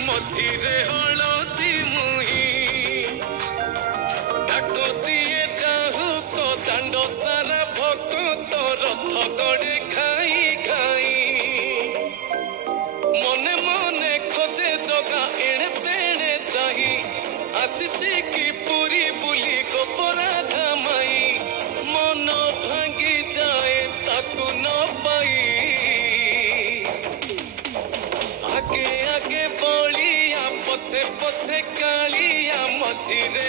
ମଝିରେ ହଳଦୀ ମୁହିଁ ଡାକ ଦିଏ ଡାହୁକ ଦାଣ୍ଡ ସାରା ଭକ୍ତ ରଥ ଗଡ଼େ ଖାଇ ଖାଇ ମନେ ମନେ ଖୋଜେ ଜଗା ଏଣେ ତେଣେ ଚାହିଁ ଆସିଛି କି ପୁରୀ ବୁଲି ଗୋପରାଧା ମାଇ ମନ ଭାଙ୍ଗି ଯାଏ ତାକୁ ନ ପାଇ आगे आगे बोलिया पछे पछे कालिया मझिरे